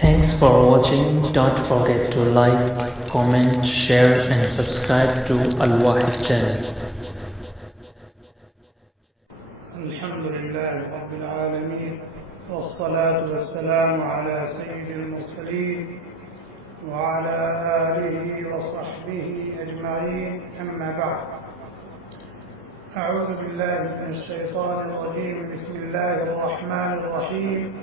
Thanks for watching. Don't forget to like, comment, share and subscribe to Al Wahid channel. الحمدللہ رب العالمین والصلاة والسلام على سید المرسلین وعلى آلہ وصحبہ اجمعین اما بعد اعوذ باللہ من الشیطان الرجیم بسم اللہ الرحمن الرحیم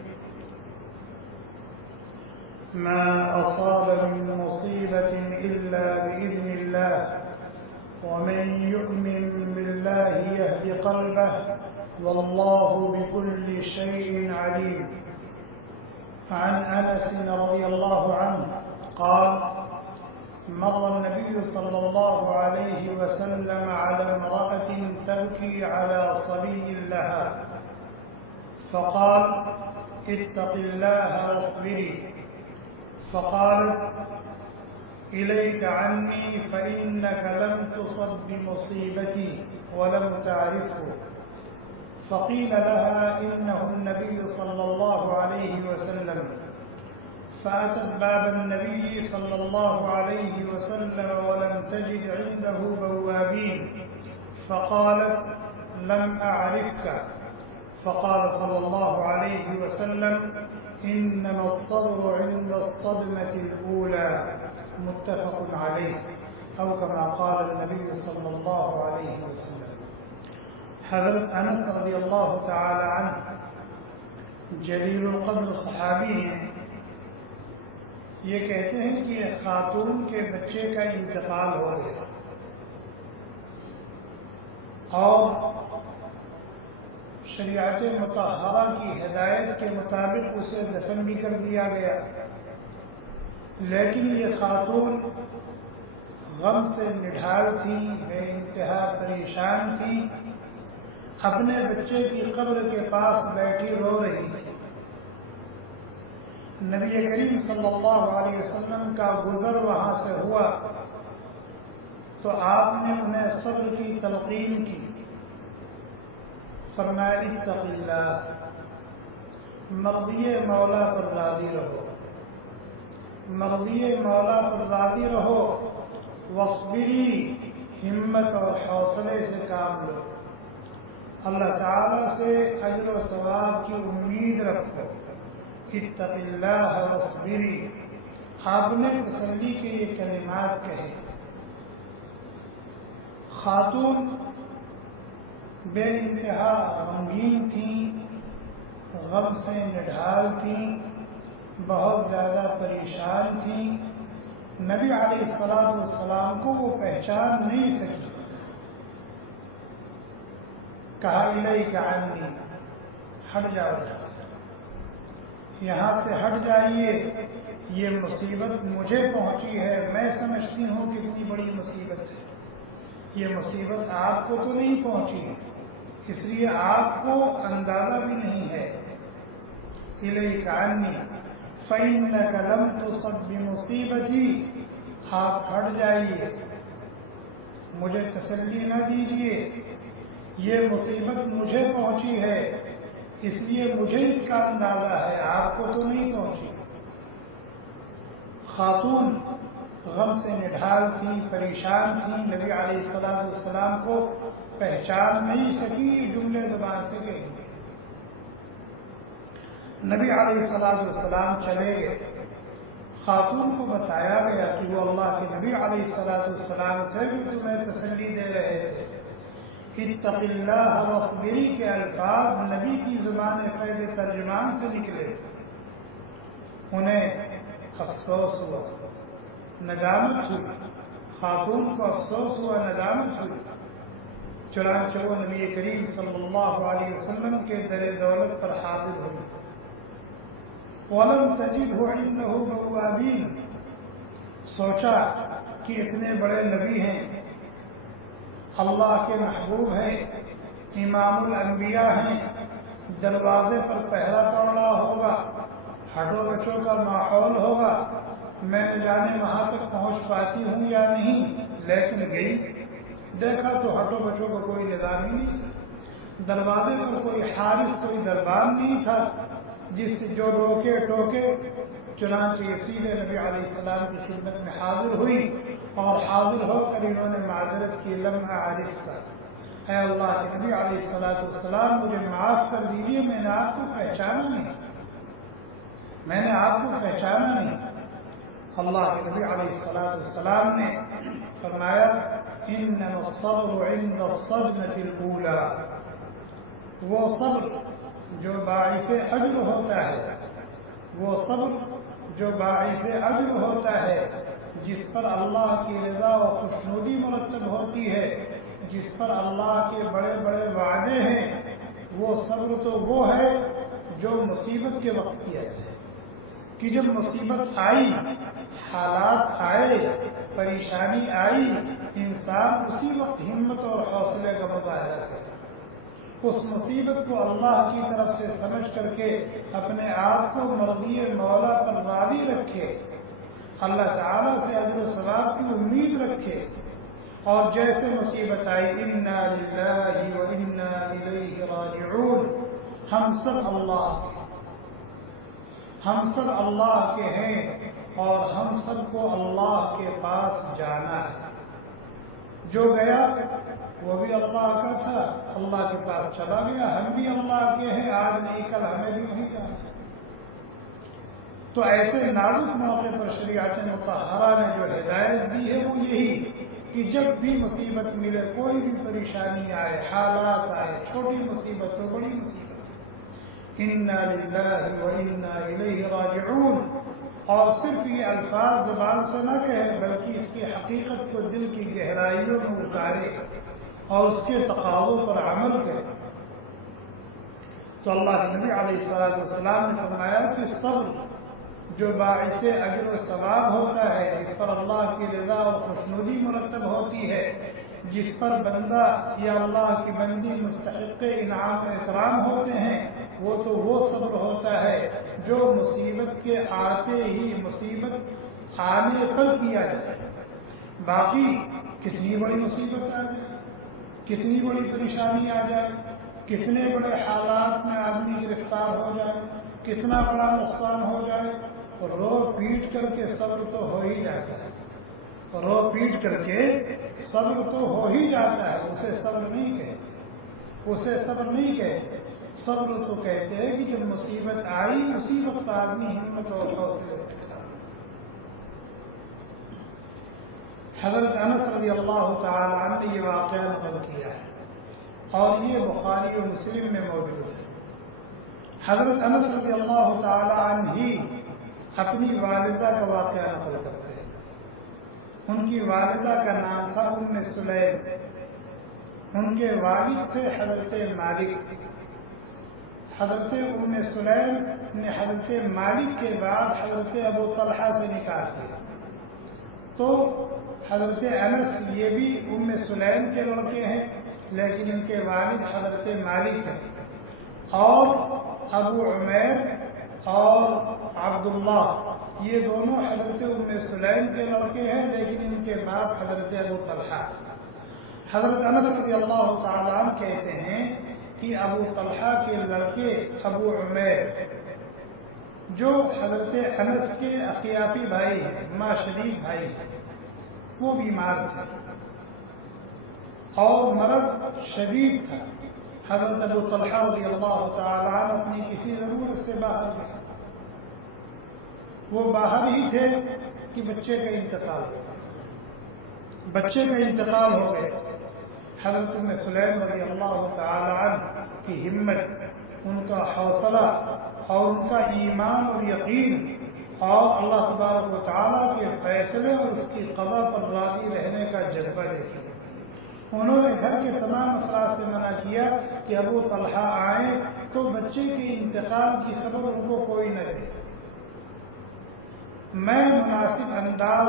ما أصاب من مصيبة إلا بإذن الله ومن يؤمن بالله يهد قلبه والله بكل شيء عليم. عن أنس رضي الله عنه قال مر النبي صلى الله عليه وسلم على امرأة تبكي على صبي لها فقال اتق الله واصبري فقالت إليك عني فإنك لم تصب بمصيبتي ولم تعرفه. فقيل لها إنه النبي صلى الله عليه وسلم فأتت باب النبي صلى الله عليه وسلم ولم تجد عنده بوابين فقالت لم أعرفك. فقال صلى الله عليه وسلم إنما الصبر عند الصدمة الأولى متفق عليه أو كما قال النبي صلى الله عليه وسلم. حضرت انس رضی اللہ تعالی عنہ جلیل القدر صحابی ہیں. یہ کہتے ہیں کہ ایک خاتون کے بچے کا انتقال ہو گیا اور شریعت مطہرہ کی ہدایت کے مطابق اسے دفن بھی کر دیا گیا، لیکن یہ خاتون غم سے نڈھال تھی، بے انتہا پریشان تھی، اپنے بچے کی قبر کے پاس بیٹھی رو رہی تھی. نبی کریم صلی اللہ علیہ وسلم کا گزر وہاں سے ہوا تو آپ نے انہیں صبر کی تلقین کی. فرمایا اتق اللہ، مرضی مولا پر راضی رہو، مرضی مولا پر راضی رہو، واصبری، ہمت اور حوصلے سے کام لو، اللہ تعالیٰ سے اجر و ثواب کی امید رکھو. اتق اللہ واصبری، آپ نے تسلی کے یہ کلمات کہے. خاتون بے انتہا غمگین تھیں، غم سے نڈھال تھیں، بہت زیادہ پریشان تھیں. نبی علیہ السلام کو وہ پہچان نہیں سکی. کہا الیک عنی، ہٹ جاؤ یہاں سے ہٹ جائیے، یہ مصیبت مجھے پہنچی ہے، میں سمجھتی ہوں کتنی بڑی مصیبت ہے. یہ مصیبت آپ کو تو نہیں پہنچی، اس لیے آپ کو اندازہ بھی نہیں ہے. الیک عنی فإنک لم تصب بمصیبتی، آپ ہٹ جائیے، مجھے تسلی نہ دیجیے، یہ مصیبت مجھے پہنچی ہے، اس لیے مجھے اس کا اندازہ ہے، آپ کو تو نہیں پہنچی. خاتون غم سے نڈھال تھی، پریشان تھی، نبی علیہ السلام کو پہچان نہیں سکی، جملے زبان سے گئے. نبی علیہ السلام چلے گئے. خاتون کو بتایا گیا کہ وہ اللہ کے نبی علیہ السلام تھے بھی تمہیں تسلی دے رہے تھے. اتق اللہ واصبری کے الفاظ نبی کی زبان فیض ترجمان سے نکلے. انہیں افسوس ہوا، ندامت ہوئی. خاتون کو افسوس ہوا، ندامت ہوئی. چنانچہ وہ نبی کریم صلی اللہ علیہ وسلم کے در دولت پر حاضر ہوئی. وَلَمْ تَجِدْهُ عِنْدَهُ بَوَّابِينَ، سوچا کہ اتنے بڑے نبی ہیں، اللہ کے محبوب ہیں، امام الانبیاء ہیں، دروازے پر پہرا پڑ رہا ہوگا، ہٹو بچوں کا ماحول ہوگا، میں نہ جانے وہاں تک پہنچ پاتی ہوں یا نہیں. لیکن گئی، دیکھا تو ہٹو بچوں کا کوئی نظام ہی نہیں، دروازے پر کوئی حارس، کوئی دربان نہیں تھا جس جو روکے ٹوکے چنانچہ یہ سیدھے نبی علیہ السلام کی خدمت میں حاضر ہوئی اور حاضر ہو کر انہوں نے معذرت کی، لمحہ عارف کا، اے اللہ کے نبی علیہ السلام مجھے معاف کر دیجیے، میں نے آپ کو پہچانا نہیں، میں نے آپ کو پہچانا نہیں۔ اللہ کے نبی علیہ السلام نے فرمایا انما الصبر عند الصدمة الأولى، وہ صبر جو باعث اجر ہوتا ہے، وہ صبر جو باعث اجر ہوتا ہے، جس پر اللہ کی رضا و خوشنودی مرتب ہوتی ہے، جس پر اللہ کے بڑے بڑے وعدے ہیں، وہ صبر تو وہ ہے جو مصیبت کے وقت کیا جائے کہ جب مصیبت آئی، حالات آئے، پریشانی آئی، انسان اسی وقت ہمت اور حوصلے کا مظاہرہ کرے، اس مصیبت کو اللہ کی طرف سے سمجھ کر کے اپنے آپ کو مرضی مولا پر راضی رکھے، اللہ تعالیٰ سے اجر و ثواب کی امید رکھے، اور جیسے مصیبت آئی انا للہ و انا الیہ راجعون، ہم سب اللہ کے ہیں اور ہم سب کو اللہ کے پاس جانا ہے۔ جو گیا وہ بھی اللہ کا تھا، اللہ کے پاس چلا گیا، ہم بھی اللہ کے ہیں، آج نہیں کل ہمیں بھی وہیں جانا ہے۔ تو ایسے نازک موقع پر شریعت مطہرہ نے جو ہدایت دی ہے وہ یہی کہ جب بھی مصیبت ملے، کوئی بھی پریشانی آئے، حالات آئے، چھوٹی مصیبت ہو بڑی مصیبت، انا للہ و انا الیہ راجعون، اور صرف یہ الفاظ زبان سے نہ کہے بلکہ اس کی حقیقت کو دل کی گہرائیوں میں اتارے اور اس کے تقاضوں پر عمل کرے۔ تو اللہ کے نبی علیہ السلام نے فرمایا کہ صبر جو باعث اجر و ثواب ہوتا ہے، جس پر اللہ کی رضا اور خوشنودی مرتب ہوتی ہے، جس پر بندہ یا اللہ کی بندی مستحق انعام و اکرام ہوتے ہیں، وہ تو وہ صبر ہوتا ہے جو مصیبت کے آتے ہی، مصیبت آنے پر کیا جائے۔ باقی کتنی بڑی مصیبت آ جائے، کتنی بڑی پریشانی آ جائے، کتنے بڑے حالات میں آدمی گرفتار ہو جائے، کتنا بڑا نقصان ہو جائے، رو پیٹ کر کے صبر تو ہو ہی جاتا ہے، رو پیٹ کر کے صبر تو ہو ہی جاتا ہے، اسے صبر نہیں کہے، اسے صبر نہیں کہے۔ صبر تو کہتے ہیں کہ جب مصیبت آئی اسی وقت آدمی ہمت اور حوصلے سے کھڑا۔ حضرت انس رضی اللہ تعالی عنہ نے یہ واقعہ نقل کیا ہے اور یہ بخاری و مسلم میں موجود ہے۔ حضرت انس رضی اللہ تعالی عنہ ہی اپنی والدہ کا واقعہ نقل کرتے ہیں۔ ان کی والدہ کا نام تھا ام سلیم، ان کے والد تھے حضرت مالک۔ حضرت ام سلیم نے حضرت مالک کے بعد حضرت ابو طلحہ سے نکاح کیا، تو حضرت انس یہ بھی ام سلیم کے لڑکے ہیں، لیکن ان کے والد حضرت مالک ہیں، اور ابو عمیر اور عبداللہ یہ دونوں حضرت ام سلیم کے لڑکے ہیں، لیکن ان کے باپ حضرت ابو طلحہ۔ حضرت انس رضی اللہ تعالیٰ عنہ کہتے ہیں کہ ابو طلحہ کے لڑکے ابو عمیر جو حضرت انس کے اخیافی بھائی ہیں، ماں شریف بھائی ہیں، وہ بیمار تھے اور مرض شدید تھا۔ حضرت ابو طلحہ رضی اللہ تعالیٰ عنہ اپنی کسی ضرورت سے باہر گئے، وہ باہر ہی تھے کہ بچے کا انتقال ہو گئے۔ حضرت ام سلیم رضی اللہ تعالی عنہ کی ہمت، ان کا حوصلہ اور ان کا ایمان اور یقین اور اللہ تبارک و تعالیٰ کے فیصلے اور اس کی قضا پر راضی رہنے کا جذبہ دیکھا۔ انہوں نے گھر کے تمام افراد سے منع کیا کہ ابو طلحہ آئیں تو بچے کے انتقال کی خبر ان کو کوئی نہ دے، میں مناسب انداز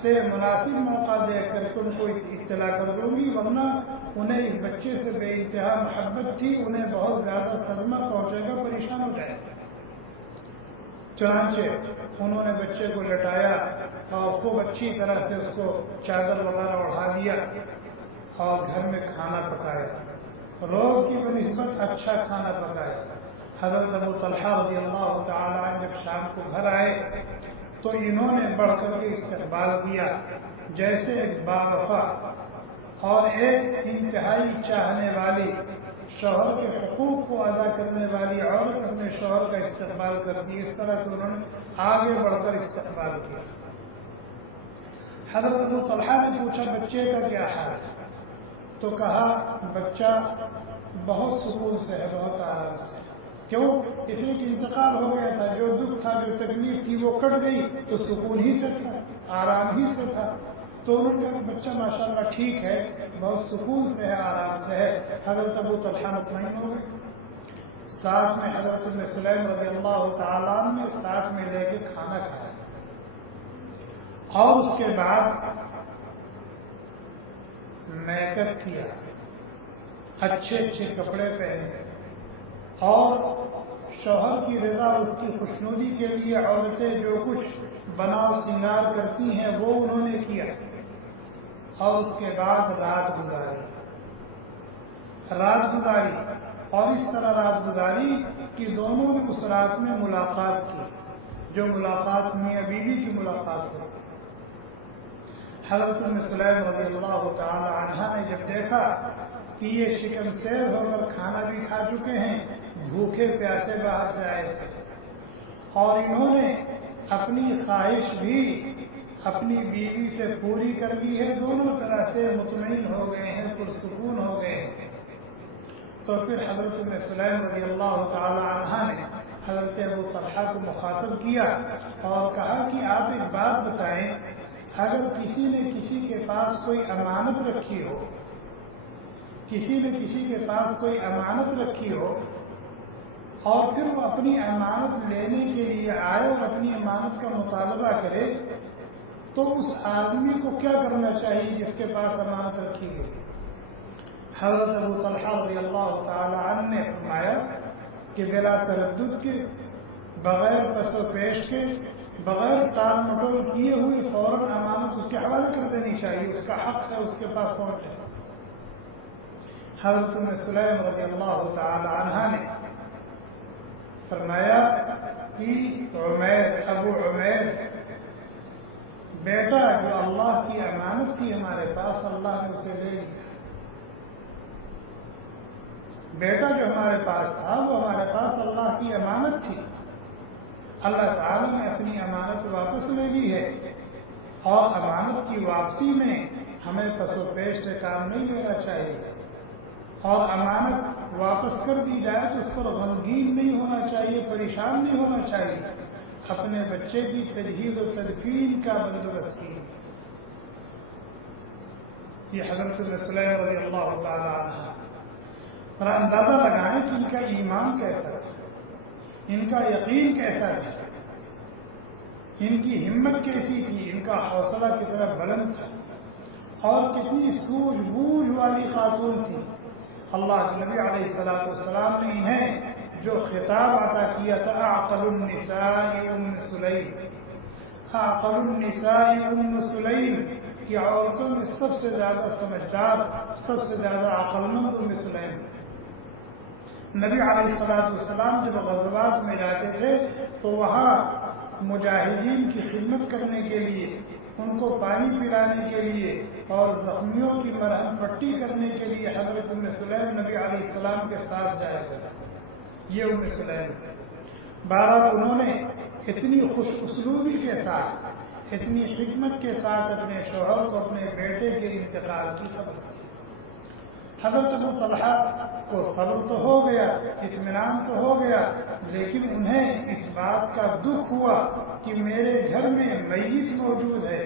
سے مناسب موقع دے کر کے ان کو اطلاع کر دوں گی، ورنہ انہیں اس بچے سے بے انتہا محبت تھی، انہیں بہت زیادہ صدمہ پہنچے گا، پریشان ہو جائے گا۔ چنانچہ انہوں نے بچے کو لٹایا اور خوب اچھی طرح سے اس کو چادر وغیرہ اڑا دیا اور گھر میں کھانا پکایا، روز کی بنسبت اچھا کھانا پکایا۔ حضرت ابو طلحہ رضی اللہ تعالیٰ عنہ جب شام کو گھر آئے تو انہوں نے بڑھ کر کے استقبال کیا جیسے ایک باوفا اور ایک انتہائی چاہنے والی شوہر کے حقوق کو ادا کرنے والی عورت اپنے شوہر کا استقبال کرتی، اس طرح سے انہوں نے آگے بڑھ کر استقبال کیا۔ حضرت ابو طلحہ نے پوچھا بچے کا کیا حال ہے؟ تو کہا بچہ بہت سکون سے ہے، بہت آرام سے۔ کیوں؟ اس لیے کہ انتقال ہو گیا تھا، جو دکھ تھا، جو تکلیف تھی وہ کٹ گئی، تو سکون ہی سے تھا، آرام ہی سے تھا۔ تو انہوں نے کہا بچہ ماشاءاللہ ٹھیک ہے، بہت سکون سے ہے، آرام سے ہے۔ حضرت ابو طلحہ مطمئن ہو گئے۔ ساتھ میں حضرت ام سلیم رضی اللہ تعالیٰ نے ساتھ میں لے کے کھانا کھایا، اور اس کے بعد میک اپ کیا، اچھے اچھے کپڑے پہنے، اور شوہر کی رضا اور اس کی خوشنودی کے لیے عورتیں جو کچھ بناؤ سنگار کرتی ہیں وہ انہوں نے کیا، اور اس کے بعد رات گزاری، اور اس طرح رات گزاری کہ دونوں نے اس رات میں ملاقات کی، جو ملاقات میاں بیوی کی ملاقات ہوئی۔ حضرت ام سلیم رضی اللہ تعالی عنہا نے جب دیکھا کہ یہ شکم سیر ہو کر کھانا بھی کھا چکے ہیں، بھوکے پیاسے باہر سے آئے تھے، اور انہوں نے اپنی خواہش بھی اپنی بیوی سے پوری کر لی ہے، دونوں طرح سے مطمئن ہو گئے ہیں، پرسکون ہو گئے ہیں۔ تو پھر حضرت ام سلیم رضی اللہ تعالی عنہا نے حضرت ابو طلحہ کو مخاطب کیا اور کہا کہ آپ ایک بات بتائیں، اگر کسی نے کسی کے پاس کوئی امانت رکھی ہو، کسی نے کسی کے پاس کوئی امانت رکھی ہو، اور پھر وہ اپنی امانت لینے کے لیے آئے اور اپنی امانت کا مطالبہ کرے، تو اس آدمی کو کیا کرنا چاہیے جس کے پاس امانت رکھی گئی؟ حضرت ابو طلحہ رضی اللہ تعالی عنہ نے فرمایا کہ بلا تردد کے، بغیر پس و پیش کے، بغیر ٹال مٹول کیے ہوئے فوراً امانت اس کے حوالے کر دینی چاہیے، اس کا حق ہے، اس کے پاس پہنچے۔ حضرت ام سلیم رضی اللہ تعالی عنہ نے فرمایا کہ ابو عمیر، بیٹا جو اللہ کی امانت تھی ہمارے پاس، اللہ نے اسے لے لیا۔ بیٹا جو ہمارے پاس تھا وہ ہمارے پاس اللہ کی امانت تھی، اللہ تعالیٰ نے اپنی امانت واپس لے لی ہے، اور امانت کی واپسی میں ہمیں پس و پیش سے کام نہیں لینا چاہیے، اور امانت واپس کر دی جائے تو اس پر غمگین نہیں ہونا چاہیے، پریشان نہیں ہونا چاہیے، اپنے بچے کی تجہیز و تدفین کا بندوبست کیجیے۔ یہ حضرت سلیم رضی اللہ تعالی عنہ پر اندازہ لگائیں کہ ان کا ایمان کیسا ہے، ان کا یقین کیسا ہے، ان کی ہمت کیسی تھی، ان کا حوصلہ کتنا بلند تھا، اور کتنی سوجھ بوجھ والی خاتون تھی۔ اللہ کے نبی علیہ السلام نے انہیں جو خطاب عطا کیا تھا، اعقل النساء ام سلیم، اعقل النساء ام سلیم، کہ عورتوں میں سب سے زیادہ سمجھدار، سب سے زیادہ عقل مند ام سلیم۔ نبی علیہ السلام جب غزوات میں جاتے تھے تو وہاں مجاہدین کی خدمت کرنے کے لیے، ان کو پانی پلانے کے لیے اور زخمیوں کی مرہم پٹی کرنے کے لیے حضرت ام سلیم نبی علیہ السلام کے ساتھ جایا کرتے تھے۔ یہ ام سلیم، بہرحال انہوں نے اتنی خوش اسلوبی کے ساتھ، اتنی حکمت کے ساتھ اپنے شوہر کو اپنے بیٹے کے انتقال کی خبر دی۔ حضرت ابو طلحہ کو صبر تو ہو گیا، اطمینان تو ہو گیا، لیکن انہیں اس بات کا دکھ ہوا کہ میرے گھر میں میت موجود ہے،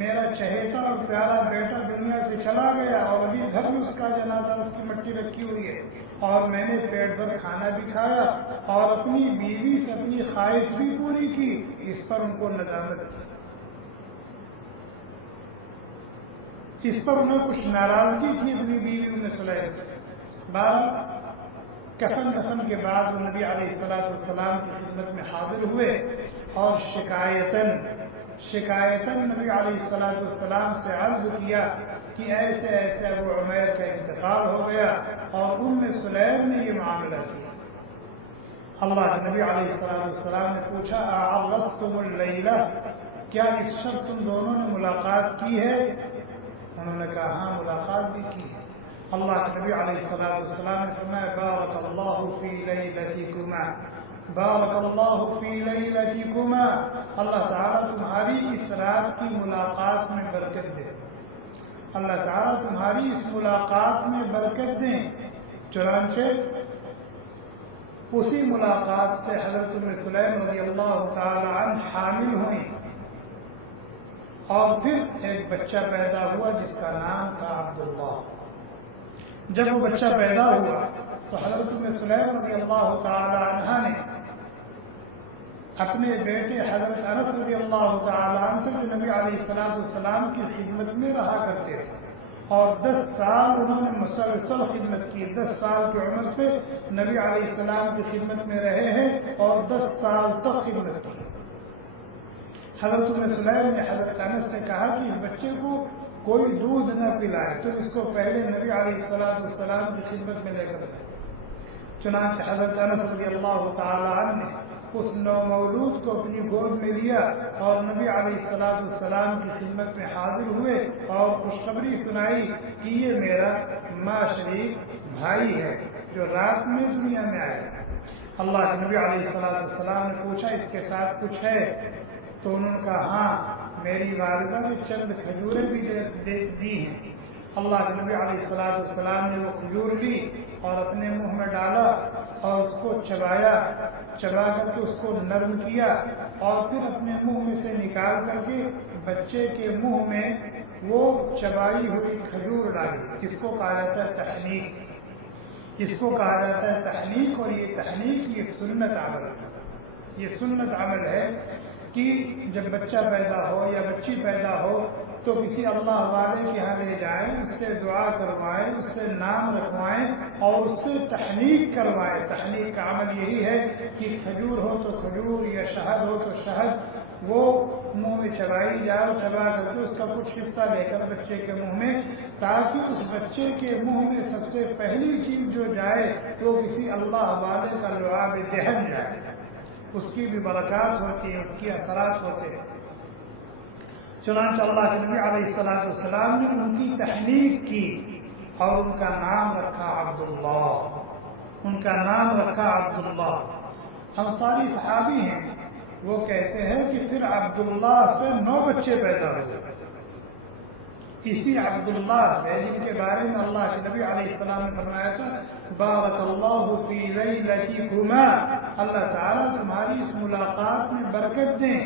میرا چہیتا اور پیارا بیٹا دنیا سے چلا گیا، اور ابھی گھر میں اس کا جنازہ، اس کی مٹی رکھی ہوئی ہے، اور میں نے پیٹ بھر کھانا بھی کھایا اور اپنی بیوی سے اپنی خواہش بھی پوری کی۔ اس پر ان کو ندامت تھی، اس پر انہیں کچھ ناراضگی تھی اپنی بیوی ام سلیم سے۔ کفن دفن کے بعد وہ نبی علیہ السلام کی خدمت میں حاضر ہوئے اور شکایتاً نبی علیہ السلام سے عرض کیا کہ ایسے ایسے ابو عمیر کا انتقال ہو گیا اور ام سلیم نے یہ معاملہ کیا۔ اللہ کے نبی علیہ السلام نے پوچھا اعرستم اللیلہ، کیا اس شب تم دونوں نے ملاقات کی ہے؟ انہوں نے کہا ہاں ملاقات بھی کی ہے۔ اللہ کے نبی علیہ السلام نے فرمایا بارک اللہ فی لیلتکما، بارک اللہ فی لیلتکما، اللہ تعالیٰ تمہاری اس رات کی ملاقات میں برکت دے، اللہ تعالیٰ تمہاری اس ملاقات میں برکت دیں۔ چنانچہ اسی ملاقات سے حضرت ام سلیم رضی اللہ تعالی عنہ حامل ہوئی اور پھر ایک بچہ پیدا ہوا جس کا نام تھا عبداللہ۔ جب وہ بچہ پیدا ہوا تو حضرت ام سلیم رضی اللہ تعالی عنہ نے اپنے بیٹے حضرت انس رضی اللہ تعالی عنہ جو نبی علیہ السلام کی خدمت میں رہا کرتے تھے اور 10 سال انہوں نے مسلسل خدمت کی، 10 سال کی عمر سے نبی علیہ السلام کی خدمت میں رہے ہیں اور 10 سال تک خدمت کی۔ حضرت ام سلیم نے حضرت انس سے کہا کہ اس بچے کو کوئی دودھ نہ پلائے، تو اس کو پہلے نبی علیہ السلام کی خدمت میں لے کر گئے۔ چنانچہ حضرت انس رضی اللہ تعالی عنہ نے اس نومولود کو اپنی گود میں لیا اور نبی علیہ السلام کی خدمت میں حاضر ہوئے اور خوشخبری سنائی کہ یہ میرا ماں شریف بھائی ہے جو رات میں دنیا میں آیا۔ اللہ کے نبی علیہ السلام نے پوچھا اس کے ساتھ کچھ ہے؟ تو انہوں نے کہا ہاں میری والدہ نے چند کھجوریں بھی دی ہیں۔ اللہ کے نبی علیہ السلام نے وہ کھجور لی اور اپنے منہ میں ڈالا اور اس کو چبایا، چبا کر کے اس کو نرم کیا اور پھر اپنے منہ میں سے نکال کر کے بچے کے منہ میں وہ چبائی ہوئی کھجور ڈالی۔ اس کو کہا جاتا ہے تحنیک، اس کو کہا جاتا ہے تحنیک، اور یہ تحنیک یہ سنت عمل ہے، یہ سنت عمل ہے کہ جب بچہ پیدا ہو یا بچی پیدا ہو تو کسی اللہ والے کے یہاں لے جائیں، اس سے دعا کروائیں، اس سے نام رکھوائیں اور اس سے تحنیک کروائیں۔ تحنیک کا عمل یہی ہے کہ کھجور ہو تو کھجور یا شہد ہو تو شہد وہ منہ میں چبائی جائے، چبا کر کے اس کا کچھ حصہ لے کر بچے کے منہ میں، تاکہ اس بچے کے منہ میں سب سے پہلی چیز جو جائے وہ کسی اللہ والے کا لعاب دہن جائے، اس کی بھی برکات ہوتی ہے، اس کی اثرات ہوتے ہیں۔ چنانچہ اللہ کے نبی علیہ السلام نے ان کی تحنیک کی اور ان کا نام رکھا عبداللہ، ان کا نام رکھا عبداللہ۔ انصاری صحابی ہیں، وہ کہتے ہیں کہ پھر عبداللہ سے 9 بچے پیدا ہوئے۔ اسی عبداللہ ہے جن کے بارے میں اللہ کے نبی علیہ السلام نے فرمایا تھا بارک اللہ فی لیلتکما، اللہ تعالیٰ تمہاری اس ملاقات میں برکت دیں۔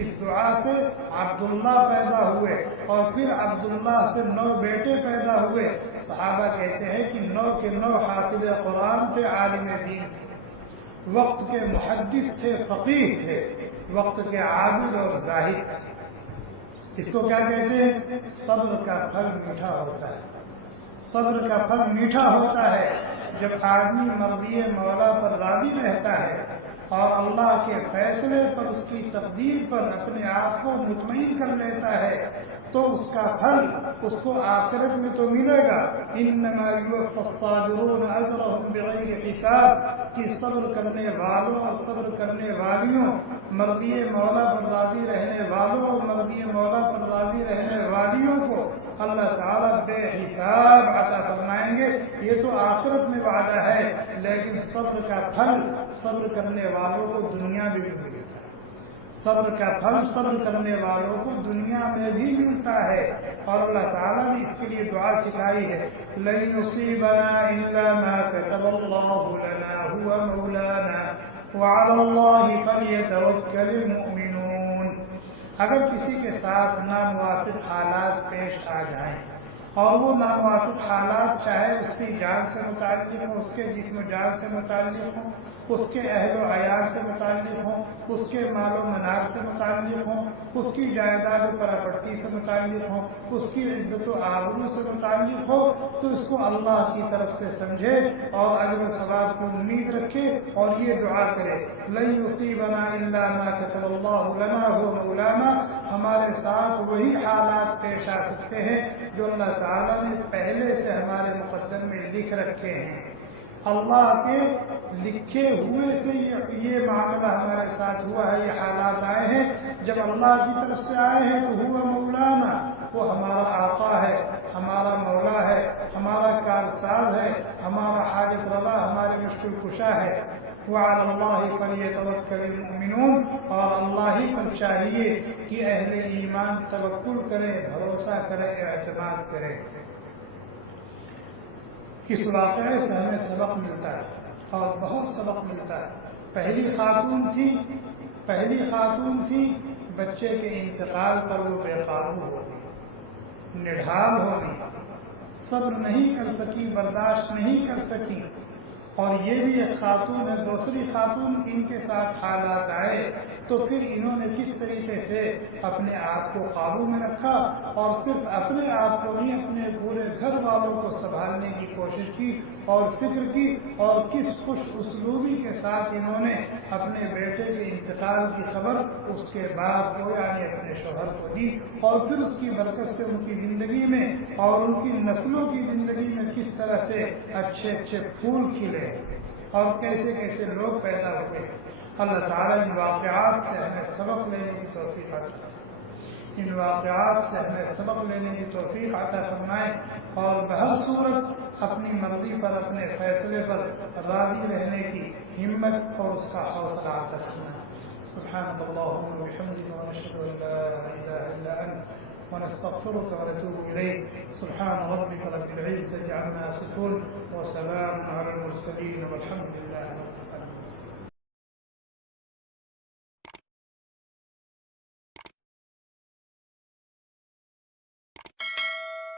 اس دعا سے عبداللہ پیدا ہوئے اور پھر عبداللہ سے 9 بیٹے پیدا ہوئے۔ صحابہ کہتے ہیں کہ 9 کے 9 حافظ قرآن تھے، عالم دین تھے، وقت کے محدث تھے، فقیہ تھے، وقت کے عابد اور زاہد تھے۔ اس کو کیا کہتے ہیں؟ صبر کا پھل میٹھا ہوتا ہے، صبر کا پھل میٹھا ہوتا ہے جب آدمی مرضی مولا پر راضی رہتا ہے اور اللہ کے فیصلے پر، اس کی تقدیر پر اپنے آپ کو مطمئن کر لیتا ہے تو اس کا پھل اس کو آخرت میں تو ملے گا۔ انما یوفی الصابرون اجرهم بغیر حساب، کہ صبر کرنے والوں اور صبر کرنے والیوں، مرضی مولا پر راضی رہنے والوں اور مرضی مولا پر راضی رہنے والیوں کو اللہ تعالیٰ بے حساب عطا فرمائیں گے۔ یہ تو آخرت میں وعدہ ہے، لیکن صبر کا پھل صبر کرنے والوں کو دنیا میں بھی ملے گا، صبر کا پھل صبر کرنے والوں کو دنیا میں بھی ملتا ہے۔ اور اللہ تعالیٰ نے اس کے لیے دعا سکھائی ہے لن یصیبنا الا ما كتب اللہ لنا هو مولانا وعلى الله فلیتوکل المؤمنون۔ اگر کسی کے ساتھ ناموافق حالات پیش آ جائیں اور وہ ناموافق حالات چاہے اس کی جان سے متعلق ہوں، اس کے جسم و جان سے متعلق ہوں، اس کے اہل و عیال سے متعلق ہوں، اس کے مال و منال سے متعلق ہوں، اس کی جائیداد و پراپرٹی سے متعلق ہوں، اس کی عزت و آبرو سے متعلق ہو، تو اس کو اللہ کی طرف سے سمجھے اور اجر و ثواب کی امید رکھے اور یہ دعا کرے لن یصیبنا الا ما كتب اللہ لنا هو مولانا۔ ہمارے ساتھ وہی حالات پیش آ سکتے ہیں جو اللہ تعالیٰ نے پہلے سے ہمارے مقدر میں لکھ رکھے ہیں۔ اللہ کے لکھے ہوئے سے یہ معاملہ ہمارے ساتھ ہوا ہے، یہ حالات آئے ہیں. جب اللہ کی طرف سے آئے ہیں تو ہوا مولانا، وہ ہمارا آقا ہے، ہمارا مولا ہے، ہمارا کارساز ہے، ہمارا حاجت روا، ہمارے مشکل کشا ہے. وعلی اللہ فلیتوکل المؤمنون، اور اللہ ہی پر چاہیے کہ اہل ایمان توکل کرے، بھروسہ کرے، اعتماد کرے. اس واقعے سے ہمیں سبق ملتا ہے اور بہت سبق ملتا ہے. پہلی خاتون تھی، بچے کے انتقال پر وہ بے قابو ہو گئی، نڈھال ہو گئی، صبر نہیں کر سکی، برداشت نہیں کر سکی. اور یہ بھی ایک خاتون ہے. دوسری خاتون ان کے ساتھ حالات آئے تو پھر انہوں نے کس طریقے سے اپنے آپ کو قابو میں رکھا، اور صرف اپنے آپ کو نہیں، اپنے پورے گھر والوں کو سنبھالنے کی کوشش کی اور فکر کی، اور کس خوش اسلوبی کے ساتھ انہوں نے اپنے بیٹے کے انتقال کی خبر اس کے بعد کو یعنی اپنے شوہر کو دی، اور پھر اس کی برکت سے ان کی زندگی میں اور ان کی نسلوں کی زندگی میں کس طرح سے اچھے اچھے پھول کھلے اور کیسے کیسے لوگ پیدا ہوئے. اللہ تعالیٰ ان واقعات سے ہمیں سبق لینے کی توفیق عطا فرمائے، ان واقعات سے ہمیں سبق لینے کی توفیق عطا فرمائے، اور بہر صورت اپنی مرضی پر، اپنے فیصلے پر راضی رہنے کی ہمت اور اس کا حوصلہ عطا فرمائے. سبحانك اللهم وبحمدك ونشهد ان لا اله الا انت ونستغفرك ونتوب اليك. سبحان ربك رب العزة عما يصفون وسلام على المرسلين والحمد لله رب العالمين.